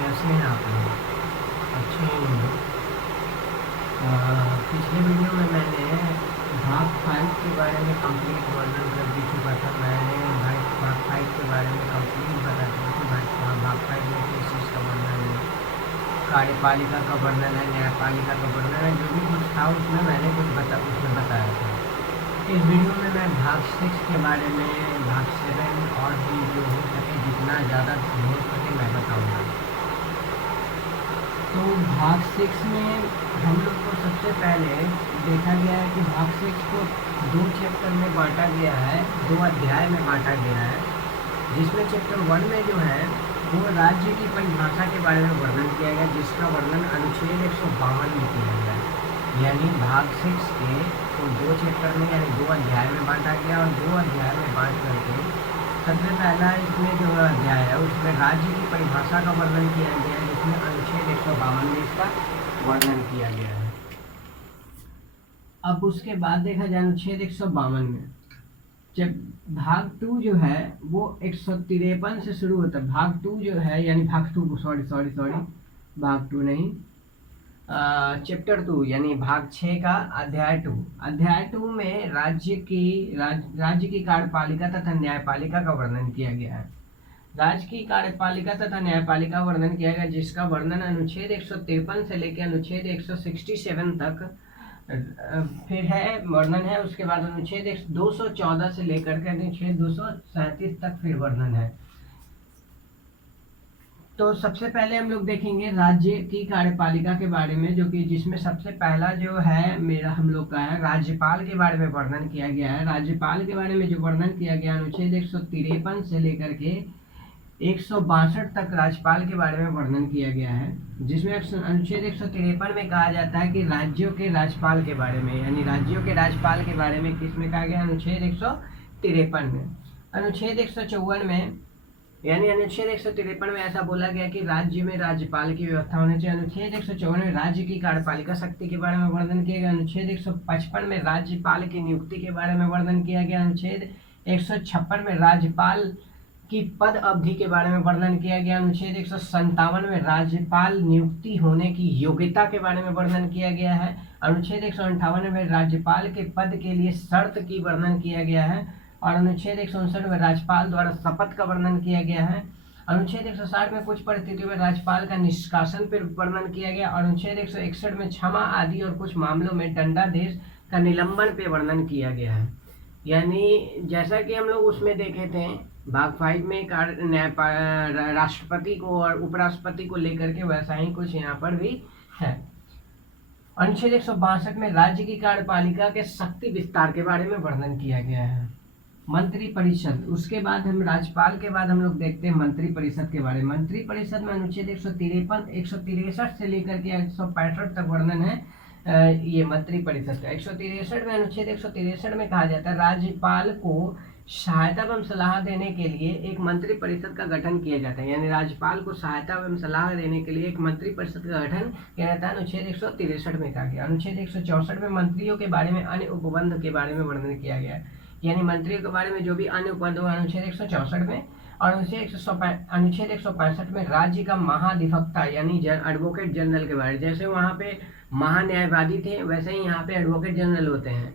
कैसे हैं आप लोग? अच्छे ही होंगे। पिछले वीडियो में मैंने भाग 5 के बारे में कंप्लीट वर्णन कर दी चुका था। मैंने भाग 5 के बारे में कंप्लीट बता दिया कि भाग 5 में किस चीज़ का वर्णन है, कार्यपालिका का वर्णन है, न्यायपालिका का वर्णन है, जो भी कुछ था उसमें मैंने उसमें बताया था। इस वीडियो में मैं भाग 6 के बारे में, भाग 7 और भी जो हो सके, जितना ज़्यादा हो सके मैं बताऊँगा। तो भाग 6 में हम लोग को सबसे पहले देखा गया है कि भाग 6 को 2 चैप्टर में बांटा गया है, 2 अध्याय में बांटा गया है, जिसमें चैप्टर 1 में जो है वो राज्य की परिभाषा के बारे में वर्णन किया गया, जिसका वर्णन अनुच्छेद 152 में किया गया है। यानी भाग 6 के तो 2 चैप्टर में यानी 2 अध्याय में बांटा गया, और 2 अध्याय में बांट करके सबसे पहला इसमें जो अध्याय है उसमें राज्य की परिभाषा का वर्णन किया गया है, जिसमें अनुच्छेद 152 में इसका वर्णन किया गया है। अब उसके बाद देखा जाए अनुच्छेद 152 में जब भाग 2 जो है वो 153 से शुरू होता है। भाग 2 जो है यानी भाग 2 सॉरी भाग 2 नहीं, चैप्टर 2 यानी भाग 6 का अध्याय 2 में राज्य की कार्यपालिका तथा न्यायपालिका का वर्णन किया गया है। राज्य की कार्यपालिका तथा न्यायपालिका वर्णन किया गया, जिसका वर्णन अनुच्छेद 153 से लेकर अनुच्छेद 167 तक फिर है वर्णन है। उसके बाद अनुच्छेद 214 से लेकर के अनुच्छेद 237 तक फिर वर्णन है। तो सबसे पहले हम लोग देखेंगे राज्य की कार्यपालिका के बारे में, जो कि जिसमें सबसे पहला जो है मेरा हम लोग का है राज्यपाल के बारे में वर्णन किया गया है। राज्यपाल के बारे में जो वर्णन किया गया अनुच्छेद 153 से लेकर के 162 तक राज्यपाल के बारे में वर्णन किया गया है, जिसमें अनुच्छेद 153 में कहा जाता है कि राज्यों के राज्यपाल के बारे में, यानी राज्यों के राज्यपाल के बारे में किसमें कहा गया, अनुच्छेद 153 में। अनुच्छेद 154 में यानी अनुच्छेद 153 में ऐसा बोला गया कि राज्य में राज्यपाल की व्यवस्था होनी चाहिए। अनुच्छेद 154 में राज्य की कार्यपालिका शक्ति के बारे में वर्णन किया गया। अनुच्छेद 155 में राज्यपाल की नियुक्ति के बारे में वर्णन किया गया। अनुच्छेद 156 में राज्यपाल की पद अवधि के बारे में वर्णन किया गया। अनुच्छेद 157 में राज्यपाल नियुक्ति होने की योग्यता के बारे में वर्णन किया गया है। अनुच्छेद 158 में राज्यपाल के पद के लिए शर्त की वर्णन किया गया है, और अनुच्छेद 159 में राज्यपाल द्वारा शपथ का वर्णन किया गया है। अनुच्छेद 160 में कुछ परिस्थितियों में राज्यपाल का निष्कासन पर वर्णन किया गया। और अनुच्छेद 161 में क्षमा आदि और कुछ मामलों में दंडादेश का निलंबन पे वर्णन किया गया है। यानी जैसा कि हम लोग उसमें देखे थे भाग 5 में राष्ट्रपति को और उपराष्ट्रपति को लेकर के, वैसा ही कुछ यहाँ पर भी है। अनुच्छेद 162 में राज्य की कार्यपालिका के शक्ति विस्तार के बारे में वर्णन किया गया है। मंत्री परिषद, उसके बाद हम राज्यपाल के बाद हम लोग देखते हैं मंत्री परिषद के बारे में। मंत्री परिषद में अनुच्छेद 163 से लेकर के 165 तक वर्णन है ये मंत्री परिषद का। 163 में अनुच्छेद 163 में कहा जाता है राज्यपाल को सहायता एवं सलाह देने के लिए एक मंत्री परिषद का गठन किया जाता है। यानी राज्यपाल को सहायता एवं सलाह देने के लिए एक मंत्री परिषद का गठन किया जाता है, अनुच्छेद 163 में कहा गया। अनुच्छेद 164 में मंत्रियों के बारे में अन्य उपबंध के बारे में वर्णन किया गया है। यानी मंत्रियों के बारे में जो भी अन्य उपबंध हुआ अनुच्छेद 164 में। और अनुच्छेद 165 में राज्य का महाधिवक्ता यानी एडवोकेट जनरल के बारे में, जैसे वहाँ पे महान्यायवादी थे वैसे ही यहाँ पे एडवोकेट जनरल होते हैं,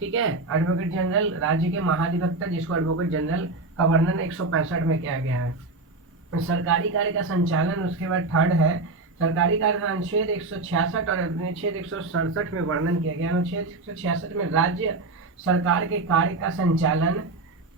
ठीक है। एडवोकेट जनरल राज्य के महाधिवक्ता, जिसको एडवोकेट जनरल का वर्णन 165 में किया गया है। सरकारी कार्य का संचालन उसके बाद थर्ड है सरकारी कार्य का अनुच्छेद 166 और अनुच्छेद 167 में वर्णन किया गया। अनुच्छेद 166 में राज्य सरकार के कार्य का संचालन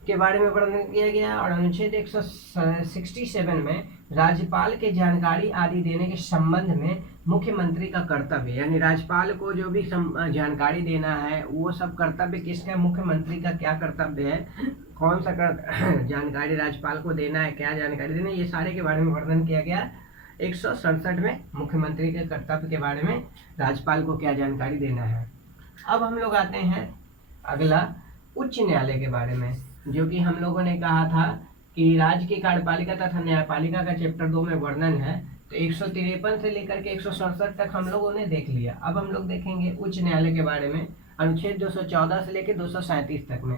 के बारे में वर्णन किया गया, और अनुच्छेद 167 में राज्यपाल के जानकारी आदि देने के संबंध में मुख्यमंत्री का कर्तव्य, यानी राज्यपाल को जो भी जानकारी देना है वो सब कर्तव्य किसका, मुख्यमंत्री का क्या कर्तव्य है, कौन सा जानकारी राज्यपाल को देना है, क्या जानकारी देना है, ये सारे के बारे में वर्णन किया गया। 167 में मुख्यमंत्री के कर्तव्य के बारे में राज्यपाल को क्या जानकारी देना है। अब हम लोग आते हैं अगला उच्च न्यायालय के बारे में, जो कि हम लोगों ने कहा था कि राज्य की कार्यपालिका तथा न्यायपालिका का चैप्टर 2 में वर्णन है। तो 153 से लेकर के 167 तक हम लोगों ने देख लिया। अब हम लोग देखेंगे उच्च न्यायालय के बारे में, अनुच्छेद 214 से लेकर 237 तक में।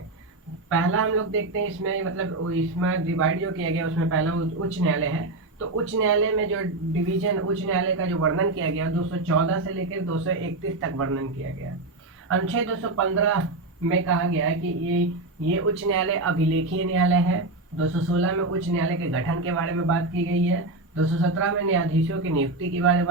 पहला हम लोग देखते हैं इसमें, मतलब इसमें डिवाइड जो किया गया उसमें पहला उच्च न्यायालय है। तो उच्च न्यायालय में जो डिवीजन, उच्च न्यायालय का जो वर्णन किया गया 214 से लेकर 231 तक वर्णन किया गया। अनुच्छेद 215 में कहा गया है कि ये उच्च न्यायालय अभिलेखीय न्यायालय है। 216 में उच्च न्यायालय के गठन के बारे में बात की गई है। 217 में न्यायाधीशों की नियुक्ति के बारे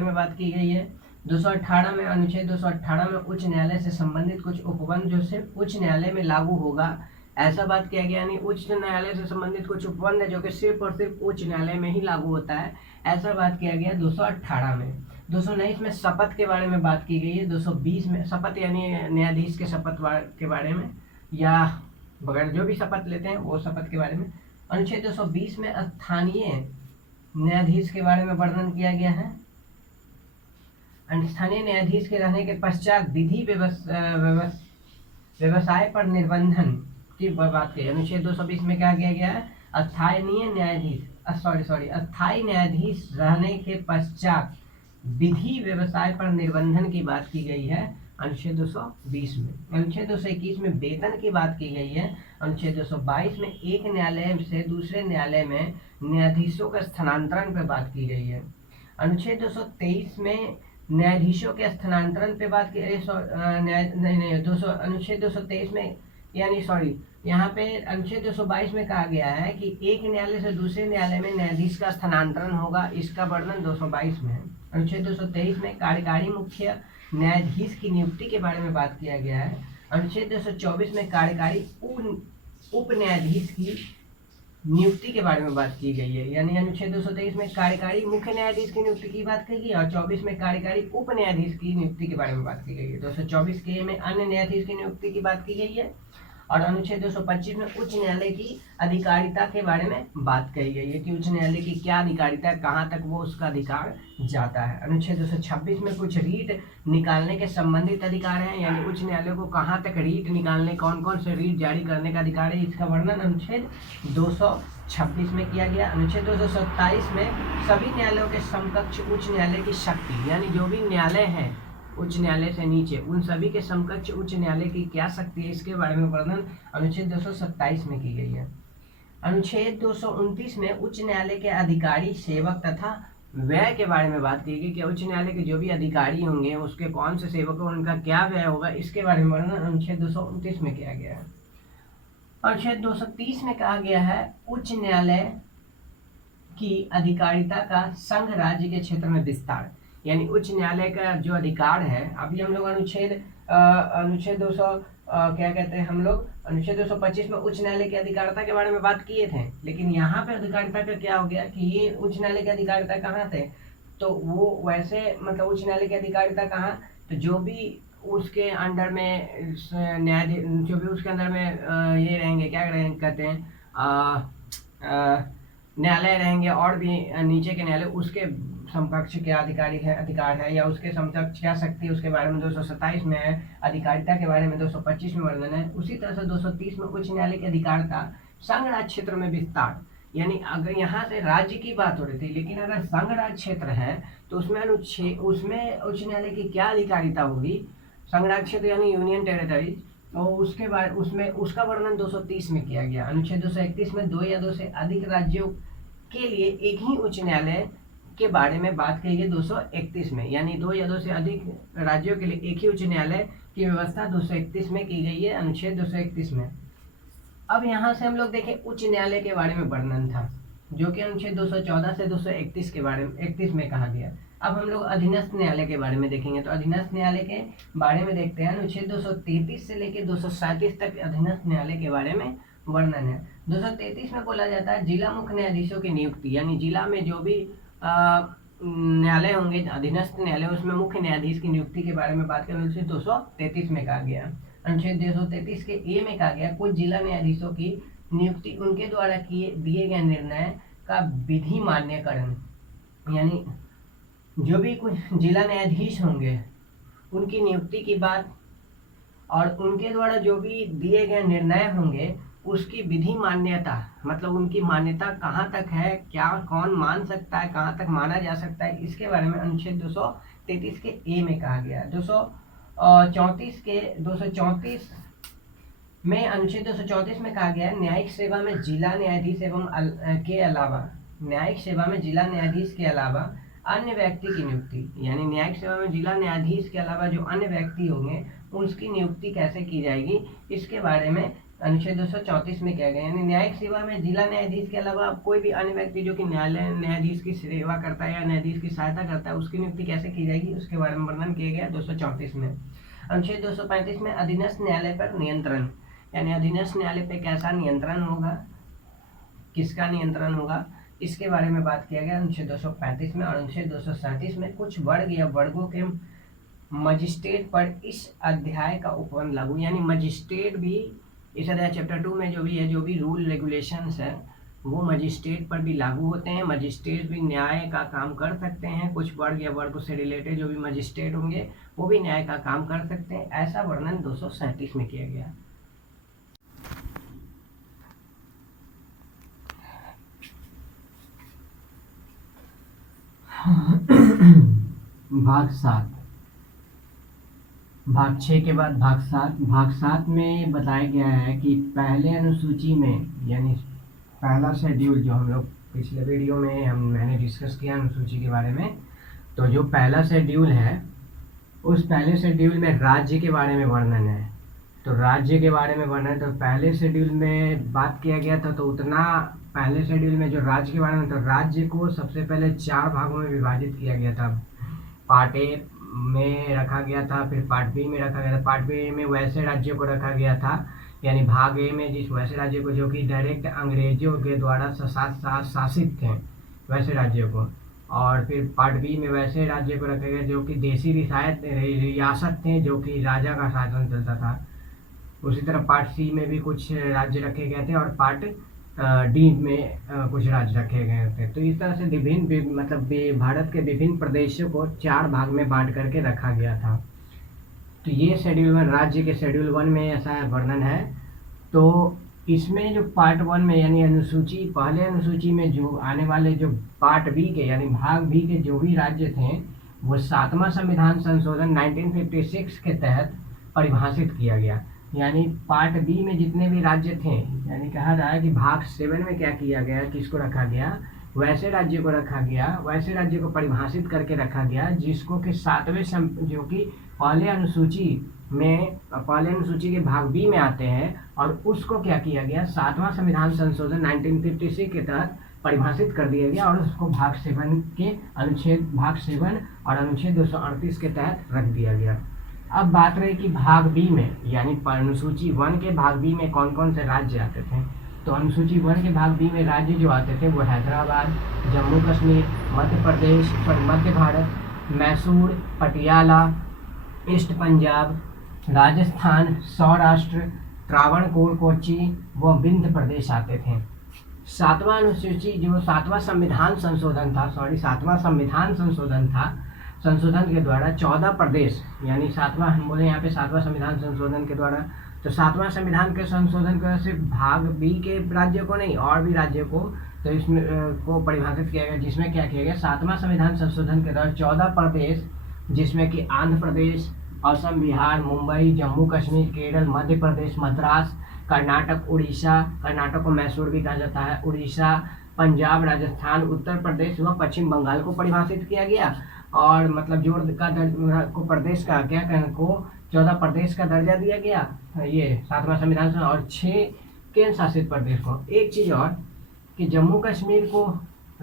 में बात की गई है। 218 में, अनुच्छेद 218 में उच्च न्यायालय से संबंधित कुछ उपबंध जो सिर्फ उच्च न्यायालय में लागू होगा, ऐसा बात किया गया। यानी उच्च न्यायालय से संबंधित कुछ उपबंध है जो कि सिर्फ और सिर्फ उच्च न्यायालय में ही लागू होता है, ऐसा बात किया गया 218 में। 219 में शपथ के बारे में बात की गई है। 220 में शपथ यानी न्यायाधीश के शपथ के बारे में, या बगैर जो भी शपथ लेते हैं वो शपथ के बारे में। अनुच्छेद 220 में स्थानीय न्यायाधीश के बारे में वर्णन किया गया है। स्थानीय न्यायाधीश के रहने के पश्चात विधि व्यवसाय पर निर्बंधन की बात की। अनुच्छेद 220 में क्या किया गया है? स्थानीय न्यायाधीश रहने के पश्चात विधि व्यवसाय पर निर्बंधन की बात की गई है अनुच्छेद 220 में। अनुच्छेद 221 में वेतन की बात की गई है। अनुच्छेद 222 में एक न्यायालय से दूसरे न्यायालय में न्यायाधीशों का स्थानांतरण पर बात की गई है। अनुच्छेद 223 में न्यायाधीशों के स्थानांतरण पे बात की। अनुच्छेद 223 में यहाँ पे अनुच्छेद 222 में कहा गया है कि एक न्यायालय से दूसरे न्यायालय में न्यायाधीश का स्थानांतरण होगा, इसका वर्णन 222 में है। अनुच्छेद 223 में कार्यकारी मुख्य न्यायाधीश की नियुक्ति के बारे में बात किया गया है। अनुच्छेद 224 में कार्यकारी उप न्यायाधीश की नियुक्ति के बारे में बात की गई है। यानी अनुच्छेद 223 में कार्यकारी मुख्य न्यायाधीश की नियुक्ति की बात की गई और 24 में कार्यकारी उप न्यायाधीश की नियुक्ति के बारे में बात की गई है। 224 के में अन्य न्यायाधीश की नियुक्ति की बात की गई है और अनुच्छेद 225 में उच्च न्यायालय की अधिकारिता के बारे में बात कही गई है कि उच्च न्यायालय की क्या अधिकारिता है, कहाँ तक वो उसका अधिकार जाता है। अनुच्छेद 226 में कुछ रीट निकालने के संबंधित अधिकार हैं, यानी उच्च न्यायालय को कहाँ तक रीट निकालने, कौन कौन से रीट जारी करने का अधिकार है, इसका वर्णन अनुच्छेद 226 में किया गया। अनुच्छेद 227 में सभी न्यायालयों के समकक्ष उच्च न्यायालय की शक्ति, यानी जो भी न्यायालय है उच्च न्यायालय से नीचे उन सभी के समकक्ष उच्च न्यायालय की क्या शक्ति है, इसके बारे में वर्णन अनुच्छेद 227 में की गई है। अनुच्छेद 229 में उच्च न्यायालय के अधिकारी, सेवक तथा व्यय के बारे में बात की गई कि उच्च न्यायालय के जो भी अधिकारी होंगे उसके कौन से सेवक और उनका क्या व्यय होगा, इसके बारे में वर्णन अनुच्छेद 229 में किया गया है। अनुच्छेद 230 में कहा गया है उच्च न्यायालय की अधिकारिता का संघ राज्य के क्षेत्र में विस्तार, यानी उच्च न्यायालय का जो अधिकार है, अभी हम लोग अनुच्छेद 200 क्या कहते हैं, हम लोग अनुच्छेद 225 में उच्च न्यायालय की अधिकारिता के बारे में बात किए थे, लेकिन यहाँ पे अधिकारिता का क्या हो गया कि ये उच्च न्यायालय की अधिकारिता कहाँ थे, तो वो वैसे मतलब उच्च न्यायालय की अधिकारिता कहाँ, तो जो भी उसके अंडर में न्यायाधीश, जो भी उसके अंदर में ये रहेंगे, क्या कहते हैं, न्यायालय रहेंगे और भी नीचे के न्यायालय, उसके समकक्ष क्या अधिकार है या उसके समकक्ष क्या शक्ति, उसके बारे में 227 में है। अधिकारिता के बारे में 225 में वर्णन है। उसी तरह से 230 में उच्च न्यायालय के अधिकार का संघ राज्य क्षेत्र में विस्तार, यानी अगर यहाँ से राज्य की बात हो रही थी, लेकिन अगर संघ राज्य क्षेत्र है तो उसमें उच्च न्यायालय की क्या अधिकारिता होगी, संघ राज्य क्षेत्र यानी यूनियन टेरिटरी, और उसके बाद उसमें उसका वर्णन 230 में किया गया। अनुच्छेद 231 में 2 या 2 से अधिक राज्यों के लिए एक ही उच्च न्यायालय के बारे में बात की गई 231 में, यानी 2 या 2 से अधिक राज्यों के लिए एक ही उच्च न्यायालय की व्यवस्था 231 में की गई है, अनुच्छेद 231 में। अब यहाँ से हम लोग देखें उच्च न्यायालय के बारे में वर्णन था जो कि अनुच्छेद 214 से 231 के बारे में 31 में कहा गया। अब हम लोग अधीनस्थ न्यायालय के बारे में देखेंगे, तो अधीनस्थ न्यायालय के बारे में देखते हैं। अनुच्छेद 233 से लेकर 237 तक अधीनस्थ न्यायालय के बारे में वर्णन है। 233 में बोला जाता है जिला मुख्य न्यायाधीशों की नियुक्ति, यानी जिला में जो भी न्यायालय होंगे अधीनस्थ न्यायालय, उसमें मुख्य न्यायाधीश की नियुक्ति के बारे में बात करें, अनुच्छेद 233 में कहा गया। अनुच्छेद 233 के ए में कहा गया कुछ जिला न्यायाधीशों की नियुक्ति उनके द्वारा दिए गए निर्णय का विधि मान्यकरण, यानी जो भी कुछ जिला न्यायाधीश होंगे उनकी नियुक्ति की बात और उनके द्वारा जो भी दिए गए निर्णय होंगे उसकी विधि मान्यता, मतलब उनकी मान्यता कहाँ तक है, क्या कौन मान सकता है, कहाँ तक माना जा सकता है, इसके बारे में अनुच्छेद 233 के ए में कहा गया। 234 में अनुच्छेद 234 में कहा गया है न्यायिक सेवा में जिला न्यायाधीश एवं के अलावा न्यायिक सेवा में जिला न्यायाधीश के अलावा अन्य व्यक्ति की नियुक्ति, यानी न्यायिक सेवा में जिला न्यायाधीश के अलावा जो अन्य व्यक्ति होंगे उसकी नियुक्ति कैसे की जाएगी, इसके बारे में अनुच्छेद 234 में किया गया। यानी न्यायिक सेवा में जिला न्यायाधीश के अलावा कोई भी अन्य व्यक्ति जो कि न्यायालय न्यायाधीश की सेवा करता है या न्यायाधीश की सहायता करता है, उसकी नियुक्ति कैसे की जाएगी उसके बारे में वर्णन किया गया 234 में। अनुच्छेद 235 में अधीनस्थ न्यायालय पर नियंत्रण, यानी अधीनस्थ न्यायालय पे कैसा नियंत्रण होगा, किसका नियंत्रण होगा, इसके बारे में बात किया गया अनुच्छेद 235 में। और अनुच्छेद 237 में कुछ वर्ग या वर्गों के मजिस्ट्रेट पर इस अध्याय का उपबंध लागू, यानी मजिस्ट्रेट भी इस अध्याय चैप्टर 2 में जो भी है, जो भी रूल रेगुलेशंस है वो मजिस्ट्रेट पर भी लागू होते हैं। मजिस्ट्रेट भी न्याय का काम कर सकते हैं, कुछ वर्ग या वर्ग से रिलेटेड जो भी मजिस्ट्रेट होंगे वो भी न्याय का काम कर सकते हैं, ऐसा वर्णन 237 में किया गया। भाग 7, भाग 6 के बाद भाग 7। भाग 7 में बताया गया है कि पहले अनुसूची में, यानी पहला शेड्यूल जो हम लोग पिछले वीडियो में मैंने डिस्कस किया अनुसूची के बारे में, तो जो पहला शेड्यूल है उस पहले शेड्यूल में राज्य के बारे में वर्णन है। तो राज्य के बारे में वर्णन, तो पहले शेड्यूल में बात किया गया था, तो उतना पहले शेड्यूल में जो राज्य के बारे में, तो राज्य को सबसे पहले 4 भागों में विभाजित किया गया था। पार्ट ए में रखा गया था, फिर पार्ट बी में रखा गया था। पार्ट बी में वैसे राज्यों को रखा गया था, यानी भाग ए में जिस वैसे राज्यों को जो कि डायरेक्ट अंग्रेजों के द्वारा शासित थे वैसे राज्यों को, और फिर पार्ट बी में वैसे राज्य को रखा गया जो कि देसी रियासत थे, जो कि राजा का शासन चलता था। उसी तरह पार्ट सी में भी कुछ राज्य रखे गए थे, और पार्ट डी में कुछ राज्य रखे गए थे। तो इस तरह से विभिन्न मतलब भारत के विभिन्न प्रदेशों को 4 भाग में बांट करके रखा गया था। तो ये शेड्यूल 1 राज्य के शेड्यूल 1 में ऐसा वर्णन है। तो इसमें जो पार्ट 1 में, यानी अनुसूची, पहले अनुसूची में जो आने वाले जो पार्ट बी के, यानी भाग बी के जो भी राज्य थे वो 7वां संविधान संशोधन 1956 के तहत परिभाषित किया गया। यानी पार्ट बी में जितने भी राज्य थे, यानी कहा रहा है कि भाग 7 में क्या किया गया, किसको रखा गया, वैसे राज्य को रखा गया, वैसे राज्य को परिभाषित करके रखा गया जिसको कि 7वें जो कि पहले अनुसूची में, पहले अनुसूची के भाग बी में आते हैं, और उसको क्या किया गया, 7वां संविधान संशोधन 1956 के तहत परिभाषित कर दिया गया, और उसको भाग 7 के अनुच्छेद भाग 7 और अनुच्छेद 238 के तहत रख दिया गया। अब बात रही कि भाग बी में, यानी अनुसूची 1 के भाग बी में कौन कौन से राज्य आते थे। तो अनुसूची 1 के भाग बी में राज्य जो आते थे वो हैदराबाद, जम्मू कश्मीर, मध्य प्रदेश, मध्य भारत, मैसूर, पटियाला, ईस्ट पंजाब, राजस्थान, सौराष्ट्र, त्रावणकोर, कोच्चि व विंध्य प्रदेश आते थे। 7वां अनुसूची जो 7वां संविधान संशोधन था, 7वां संविधान संशोधन था, संशोधन के द्वारा 14 प्रदेश, यानी 7वां हम बोले यहाँ पे 7वां संविधान संशोधन के द्वारा, तो 7वां संविधान के संशोधन की वजह से भाग बी के राज्यों को नहीं और भी राज्यों को तो इसमें को परिभाषित किया गया, जिसमें क्या किया गया, 7वां संविधान संशोधन के द्वारा 14 प्रदेश, जिसमें कि आंध्र प्रदेश, असम, बिहार, मुंबई, जम्मू कश्मीर, केरल, मध्य प्रदेश, मद्रास, कर्नाटक, उड़ीसा, कर्नाटक को मैसूर भी कहा जाता है, उड़ीसा, पंजाब, राजस्थान, उत्तर प्रदेश व पश्चिम बंगाल को परिभाषित किया गया। और मतलब जोड़ का को प्रदेश का क्या कहने को 14 प्रदेश का दर्जा दिया गया, ये 7वां संविधान से, और 6 केंद्र शासित प्रदेश को। एक चीज़ और कि जम्मू कश्मीर को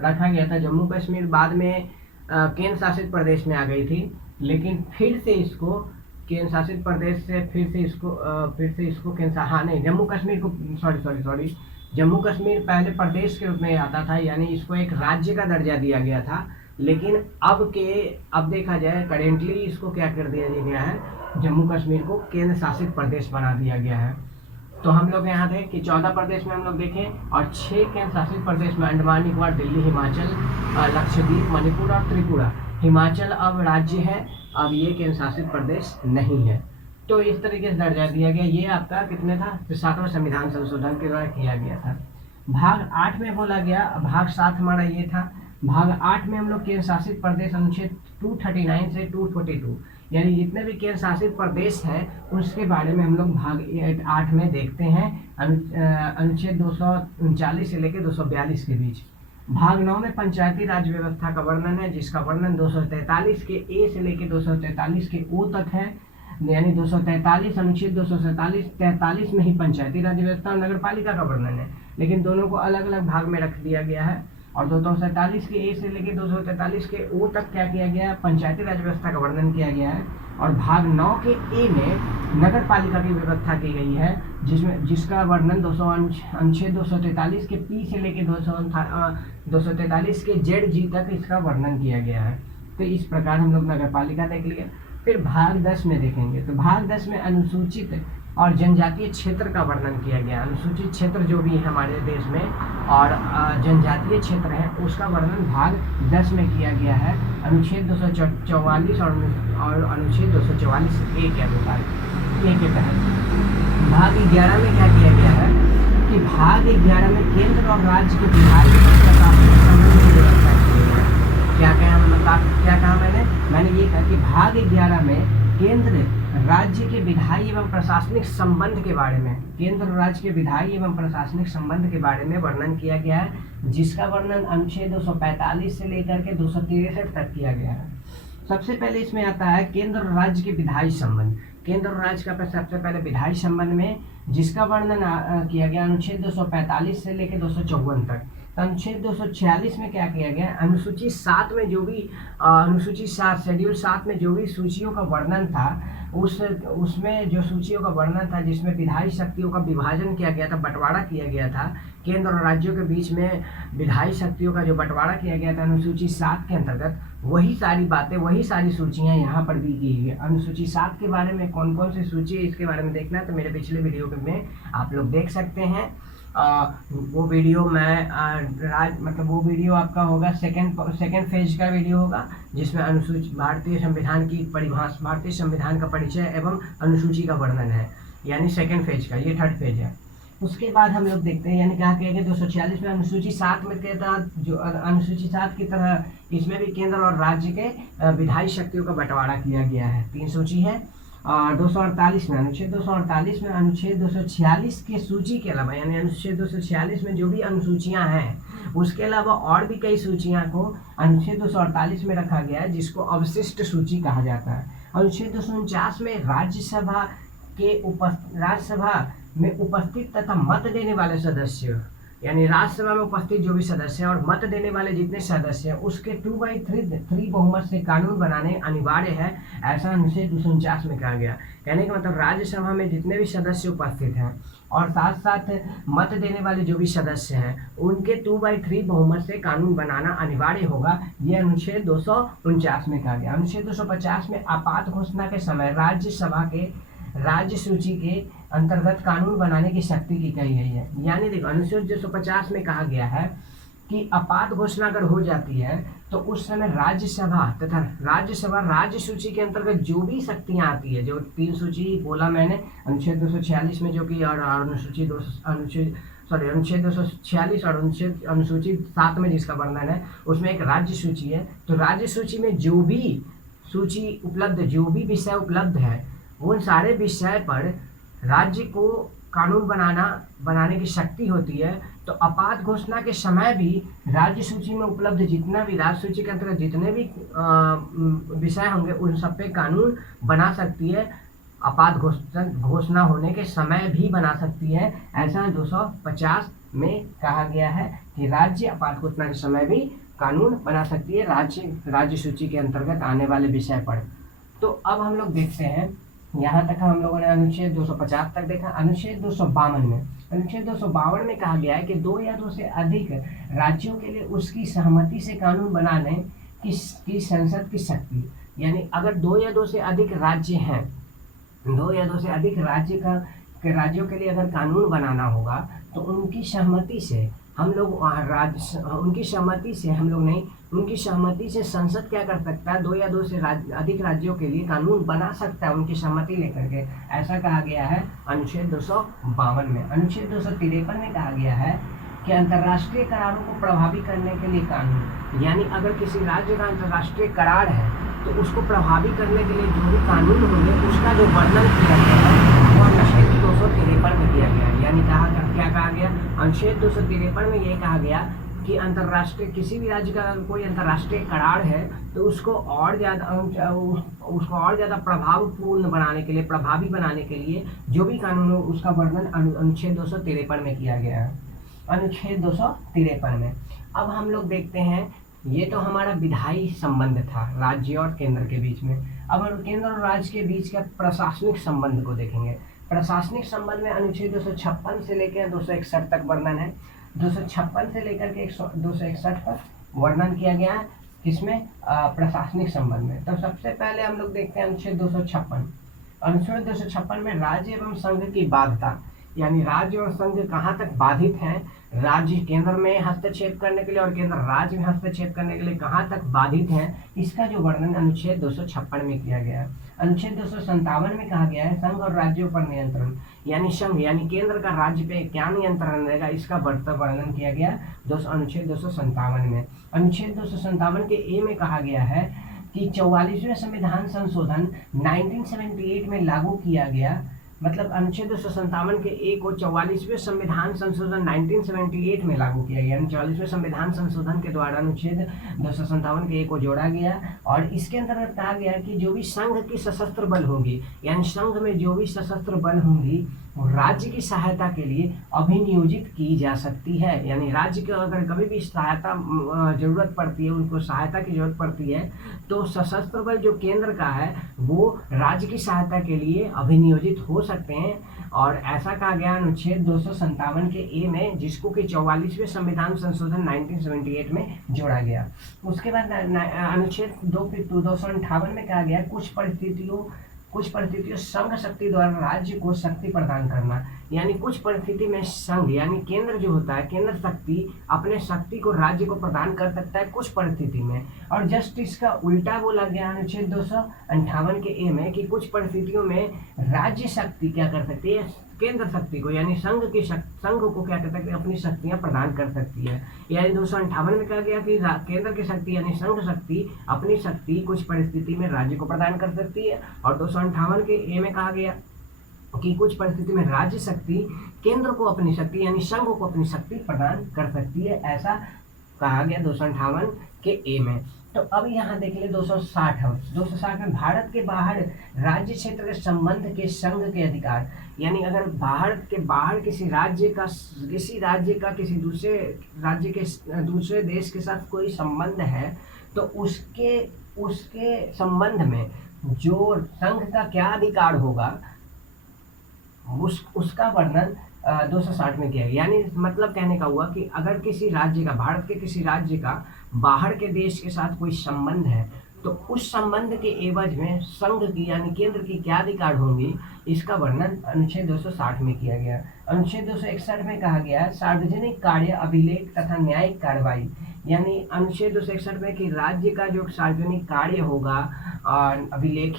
रखा गया था, जम्मू कश्मीर बाद में केंद्र शासित प्रदेश में आ गई थी, लेकिन फिर से इसको केंद्र शासित प्रदेश से फिर से इसको केंद्र, हाँ नहीं, जम्मू कश्मीर को सॉरी जम्मू कश्मीर पहले प्रदेश के रूप में आता था, यानी इसको एक राज्य का दर्जा दिया गया था, लेकिन अब देखा जाए करेंटली इसको क्या कर दिया गया है, जम्मू कश्मीर को केंद्र शासित प्रदेश बना दिया गया है। तो हम लोग यहाँ थे कि 14 प्रदेश में हम लोग देखें, और 6 केंद्र शासित प्रदेश में अंडमान निकोबार, दिल्ली, हिमाचल, लक्षद्वीप, मणिपुर और त्रिपुरा। हिमाचल अब राज्य है, अब ये केंद्र शासित प्रदेश नहीं है। तो इस तरीके से दर्जा दिया गया। ये आपका कितने था, तो 7वां संविधान संशोधन के द्वारा किया गया था। भाग 8 में बोला गया, भाग 7 हमारा ये था। भाग 8 में हम लोग केंद्र शासित प्रदेश अनुच्छेद 239 से 242, यानी जितने भी केंद्र शासित प्रदेश हैं उसके बारे में हम लोग भाग 8 में देखते हैं, अनुच्छेद 239 से लेकर 242 के बीच। भाग 9 में पंचायती राज व्यवस्था का वर्णन है, जिसका वर्णन 243 के ए से लेकर 243 के ओ तक है। यानी 243 अनुच्छेद 243 में ही पंचायती राज व्यवस्था और नगर पालिका का वर्णन है, लेकिन दोनों को अलग अलग भाग में रख दिया गया है। और 247 के ए से लेकर 243 के ओ तक क्या किया गया है, पंचायती राज व्यवस्था का वर्णन किया गया है। और भाग 9 के ए में नगर पालिका की व्यवस्था की गई है, जिसका वर्णन अनुच्छेद 243 के पी से लेकर 243 के जेड जी तक इसका वर्णन किया गया है। तो इस प्रकार हम लोग नगर पालिका देख लिए। फिर भाग 10 में देखेंगे, तो भाग 10 में अनुसूचित और जनजातीय क्षेत्र का वर्णन किया गया। अनुसूचित क्षेत्र जो भी है हमारे देश में और जनजातीय क्षेत्र है, उसका वर्णन भाग 10 में किया गया है, अनुच्छेद 244 और अनुच्छेद 244 ए के अनुसार, ए के तहत। भाग 11 में क्या किया गया है कि भाग 11 में केंद्र और राज्य के विधायी प्रशासनिक संबंध की व्यवस्था की गई है। क्या कहा मैंने ये कहा कि भाग 11 में केंद्र राज्य के विधायी एवं प्रशासनिक संबंध के बारे में, केंद्र और राज्य के विधायी एवं प्रशासनिक संबंध के बारे में वर्णन किया गया है, जिसका वर्णन अनुच्छेद 245 से लेकर के 263 तक किया गया है। सबसे पहले इसमें आता है केंद्र और राज्य के विधायी संबंध। केंद्र और राज्य का सबसे पहले विधायी संबंध में, जिसका वर्णन किया गया अनुच्छेद 245 से लेकर 254 तक। अनुच्छेद 246 में क्या किया गया, अनुसूची 7 में जो भी अनुसूची 7 शेड्यूल 7 में जो भी सूचियों का वर्णन था, उसमें जो सूचियों का वर्णन था, जिसमें विधायी शक्तियों का विभाजन किया गया था, बंटवारा किया गया था, केंद्र और राज्यों के बीच में विधायी शक्तियों का जो बंटवारा किया गया था अनुसूची 7 के अंतर्गत, वही सारी बातें, वही सारी सूचियां यहाँ पर भी की गई। अनुसूची 7 के बारे में कौन कौन सी सूची है, इसके बारे में देखना है तो मेरे पिछले वीडियो में आप लोग देख सकते हैं। वो वीडियो वो वीडियो आपका होगा सेकेंड फेज का वीडियो होगा, जिसमें अनुसूची भारतीय संविधान की परिभाषा, भारतीय संविधान का परिचय एवं अनुसूची का वर्णन है, यानी सेकेंड फेज का, ये थर्ड फेज है। उसके बाद हम लोग देखते हैं, यानी कहा गया कि 246 में अनुसूची 7 में के तहत, जो अनुसूची 7 की तरह इसमें भी केंद्र और राज्य के विधायी शक्तियों का बंटवारा किया गया है। 3 सूची है। और 248 में, अनुच्छेद 248 में अनुच्छेद 246 के सूची के अलावा, यानी अनुच्छेद 246 में जो भी अनुसूचियां हैं, उसके अलावा और भी कई सूचियां को अनुच्छेद 248 में रखा गया है, जिसको अवशिष्ट सूची कहा जाता है। अनुच्छेद 249 में राज्यसभा में उपस्थित तथा मत देने वाले सदस्य, यानी राज्यसभा में उपस्थित जो भी सदस्य हैं और मत देने वाले जितने सदस्य हैं, उसके 2/3 बहुमत से कानून बनाने अनिवार्य है, ऐसा अनुच्छेद 249 में कहा गया। कहने का मतलब राज्यसभा में जितने भी सदस्य उपस्थित हैं और साथ साथ मत देने वाले जो भी सदस्य हैं, उनके 2/3 बहुमत से कानून बनाना अनिवार्य होगा, ये अनुच्छेद 249 में कहा गया। अनुच्छेद 250 में आपात घोषणा के समय राज्यसभा के राज्य सूची के अंतर्गत कानून बनाने की शक्ति की कही गई है। यानी देखो, अनुच्छेद 250 में कहा गया है कि आपात घोषणा अगर हो जाती है तो उस समय राज्यसभा तथा राज्य सूची के अंतर्गत जो भी शक्तियां आती है, जो 3 सूची बोला मैंने अनुच्छेद 246 में, जो कि और अनुच्छेद 246 और अनुसूची 7 में जिसका वर्णन है, उसमें एक राज्य सूची है। तो राज्य सूची में जो भी सूची उपलब्ध, जो भी विषय उपलब्ध है, उन सारे विषय पर राज्य को कानून बनाने की शक्ति होती है। तो आपात घोषणा के समय भी राज्य सूची में उपलब्ध जितना भी, राज्य सूची के अंतर्गत जितने भी विषय होंगे, उन सब पे कानून बना सकती है। आपात घोषणा होने के समय भी बना सकती है, ऐसा 250 में कहा गया है कि राज्य आपात घोषणा के समय भी कानून बना सकती है राज्य सूची के अंतर्गत आने वाले विषय पर। तो अब हम लोग देखते हैं, यहाँ तक हम लोगों ने अनुच्छेद 250 तक देखा। अनुच्छेद 252 में, अनुच्छेद 252 में कहा गया है कि 2 या 2 से अधिक राज्यों के लिए उसकी सहमति से कानून बनाने की संसद की शक्ति, यानी अगर 2 या 2 से अधिक राज्य हैं, 2 या 2 से अधिक राज्यों के लिए अगर कानून बनाना होगा तो उनकी सहमति से उनकी सहमति से संसद क्या कर सकता है, 2 या 2 से अधिक राज्यों के लिए कानून बना सकता है उनकी सहमति लेकर के, ऐसा कहा गया है अनुच्छेद 252 में। अनुच्छेद 253 में कहा गया है कि अंतर्राष्ट्रीय करारों को प्रभावी करने के लिए कानून, यानी अगर किसी राज्य का अंतर्राष्ट्रीय करार है तो उसको प्रभावी करने के लिए जो भी कानून होंगे, उसका जो वर्णन किया गया है वो अनुच्छेद 253 में किया गया है। यानी क्या कहा गया, अनुच्छेद 253 में ये कहा गया कि अंतर्राष्ट्रीय किसी भी राज्य का अगर कोई अंतर्राष्ट्रीय करार है तो उसको और ज़्यादा प्रभावपूर्ण बनाने के लिए, प्रभावी बनाने के लिए जो भी कानून हो उसका वर्णन अनुच्छेद 253 में किया गया है। अनुच्छेद 253 में अब हम लोग देखते हैं, ये तो हमारा विधायी संबंध था राज्य और केंद्र के बीच में। अब हम केंद्र और राज्य के बीच का प्रशासनिक संबंध को देखेंगे। प्रशासनिक संबंध में अनुच्छेद 256 से लेकर 261 तक वर्णन है। 256 से लेकर के 261 तक वर्णन किया गया है किसमें, प्रशासनिक संबंध में। तो सबसे पहले हम लोग देखते हैं अनुच्छेद 256। अनुच्छेद 256 में राज्य एवं संघ की बाध्यता, यानी राज्य और संघ कहाँ तक बाधित हैं, राज्य केंद्र में हस्तक्षेप करने के लिए और केंद्र राज्य में हस्तक्षेप करने के लिए कहाँ तक बाधित हैं, इसका जो वर्णन अनुच्छेद 256 में किया गया है। अनुच्छेद 257 में कहा गया है संघ और राज्यों पर नियंत्रण, यानी संघ यानी केंद्र का राज्य पे क्या नियंत्रण रहेगा, इसका वर्णन किया गया अनुच्छेद 257 में। अनुच्छेद 257 के ए में कहा गया है कि 44वें संविधान संशोधन 1978 में लागू किया गया, मतलब अनुच्छेद 257 के ए को 44वें संविधान संशोधन 1978 में लागू किया गया, यानी 44वें संविधान संशोधन के द्वारा अनुच्छेद 257 के ए को जोड़ा गया और इसके अंतर्गत कहा गया कि जो भी संघ की सशस्त्र बल होंगी, यानी संघ में जो भी सशस्त्र बल होंगी वो राज्य की सहायता के लिए अभिनियोजित की जा सकती है, यानी राज्य को अगर कभी भी सहायता जरूरत पड़ती है, उनको सहायता की जरूरत पड़ती है तो सशस्त्र बल जो केंद्र का है वो राज्य की सहायता के लिए अभिनियोजित हो सकते हैं। और ऐसा कहा गया अनुच्छेद 257 के ए में, जिसको कि 44वें संविधान संशोधन 1978 में जोड़ा गया। उसके बाद अनुच्छेद 258 में कहा गया कुछ परिस्थितियों संघ शक्ति द्वारा राज्य को शक्ति प्रदान करना, यानी कुछ परिस्थिति में संघ यानी केंद्र जो होता है, केंद्र शक्ति अपने शक्ति को राज्य को प्रदान कर सकता है कुछ परिस्थिति में। और जस्ट इसका उल्टा बोला गया अनुच्छेद 258 के ए में कि कुछ परिस्थितियों में राज्य शक्ति क्या कर सकती है, केंद्र शक्ति को यानी संघ को क्या कर सकती है, अपनी शक्तियां प्रदान कर सकती है। यानी 258 में कहा गया कि केंद्र की शक्ति यानी संघ शक्ति अपनी शक्ति कुछ परिस्थिति में राज्य को प्रदान कर सकती है, और 258 के ए में कहा गया कि कुछ परिस्थिति में राज्य शक्ति केंद्र को अपनी शक्ति यानी संघ को अपनी शक्ति प्रदान कर सकती है, ऐसा कहा गया 258 के ए में। तो अब यहाँ देख ले 260 में भारत के बाहर राज्य क्षेत्र के संबंध के संघ के अधिकार, यानी अगर भारत के बाहर किसी राज्य का किसी दूसरे देश के साथ कोई संबंध है तो उसके संबंध में जो संघ का क्या अधिकार होगा उसका वर्णन 260 में किया गया। यानी मतलब कहने का हुआ कि अगर किसी राज्य का, भारत के किसी राज्य का बाहर के देश के साथ कोई संबंध है तो उस संबंध के एवज में संघ की यानी केंद्र की क्या अधिकार होंगी, इसका वर्णन अनुच्छेद 260 में किया गया। अनुच्छेद 261 में कहा गया सार्वजनिक कार्य, अभिलेख तथा न्यायिक कार्रवाई, यानी अनुच्छेद 261 में कि राज्य का जो सार्वजनिक कार्य होगा और अभिलेख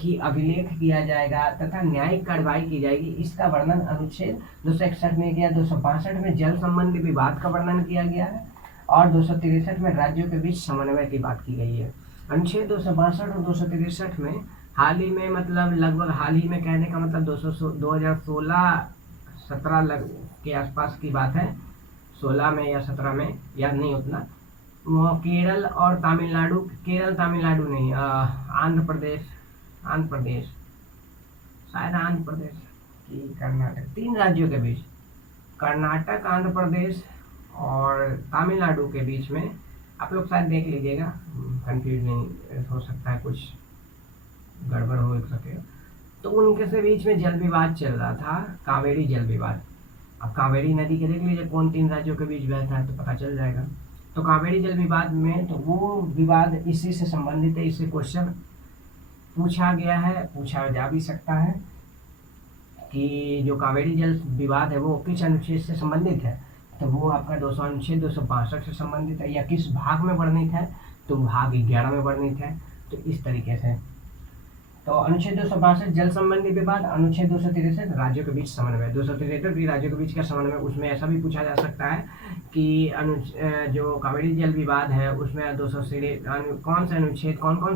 किया जाएगा तथा न्यायिक कार्रवाई की जाएगी, इसका वर्णन अनुच्छेद 261 में किया। 262 में जल संबंधी विवाद का वर्णन किया गया है और 263 में राज्यों के बीच समन्वय की बात की गई है। अनुच्छेद 262 और 263 में हाल ही में, मतलब लगभग हाल ही में कहने का मतलब 2016-17 के आसपास की बात है, 16 में या 17 में याद नहीं उतना, वो केरल तमिलनाडु नहीं, आंध्र प्रदेश शायद आंध्र प्रदेश की कर्नाटक, 3 राज्यों के बीच कर्नाटक, आंध्र प्रदेश और तमिलनाडु के बीच में, आप लोग शायद देख लीजिएगा, कंफ्यूज नहीं हो सकता है, कुछ गड़बड़ हो सके, तो उनके से बीच में जल विवाद चल रहा था, कावेरी जल विवाद। अब कावेरी नदी के देख लीजिए कौन 3 राज्यों के बीच बहता है तो पता चल जाएगा। तो कावेरी जल विवाद में, तो वो विवाद इसी से संबंधित है, इससे क्वेश्चन पूछा गया है, पूछा जा भी सकता है कि जो कावेरी जल विवाद है वो किस अनुच्छेद से संबंधित है, तो वो आपका अनुच्छेद 262 से संबंधित है, या किस भाग में वर्णित है, तो भाग 11 में वर्णित है। तो इस तरीके से तो अनुच्छेद 262 जल संबंधी विवाद, अनुच्छेद 263 राज्यों के बीच समन्वय, 263 भी राज्यों के बीच का समन्वय। उसमें ऐसा भी पूछा जा सकता है कि जो कावेरी जल विवाद है उसमें 263 कौन से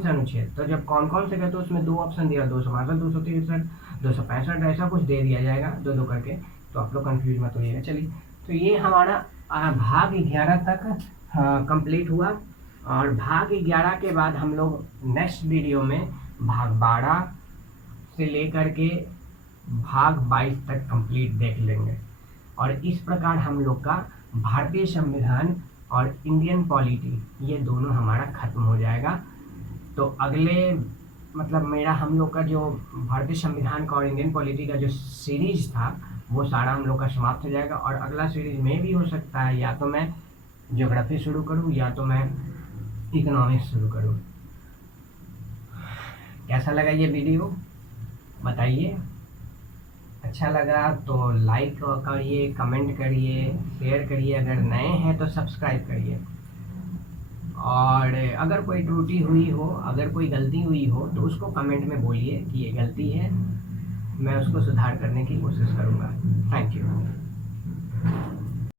अनुच्छेद, तो जब कौन से गए तो उसमें 2 ऑप्शन दिया, 262, 263, 265, ऐसा कुछ दे दिया जाएगा 2 करके, तो आप लोग कंफ्यूज मत होइएगा। चलिए, तो ये हमारा भाग 11 तक कंप्लीट हुआ, और भाग 11 के बाद हम लोग नेक्स्ट वीडियो में भाग 12 से लेकर के भाग 22 तक कंप्लीट देख लेंगे। और इस प्रकार हम लोग का भारतीय संविधान और इंडियन पॉलिटी ये दोनों हमारा खत्म हो जाएगा। तो अगले मतलब मेरा हम लोग का जो भारतीय संविधान का और इंडियन पॉलिटी का जो सीरीज था वो सारा हम लोग का समाप्त हो जाएगा। और अगला सीरीज में भी हो सकता है या तो मैं ज्योग्राफी शुरू करूं या तो मैं इकोनॉमिक्स शुरू करूं। कैसा लगा ये वीडियो बताइए। अच्छा लगा तो लाइक करिए, कमेंट करिए, शेयर करिए, अगर नए हैं तो सब्सक्राइब करिए। और अगर कोई त्रुटि हुई हो, अगर कोई गलती हुई हो तो उसको कमेंट में बोलिए कि ये गलती है, मैं उसको सुधार करने की कोशिश करूँगा। Thank you.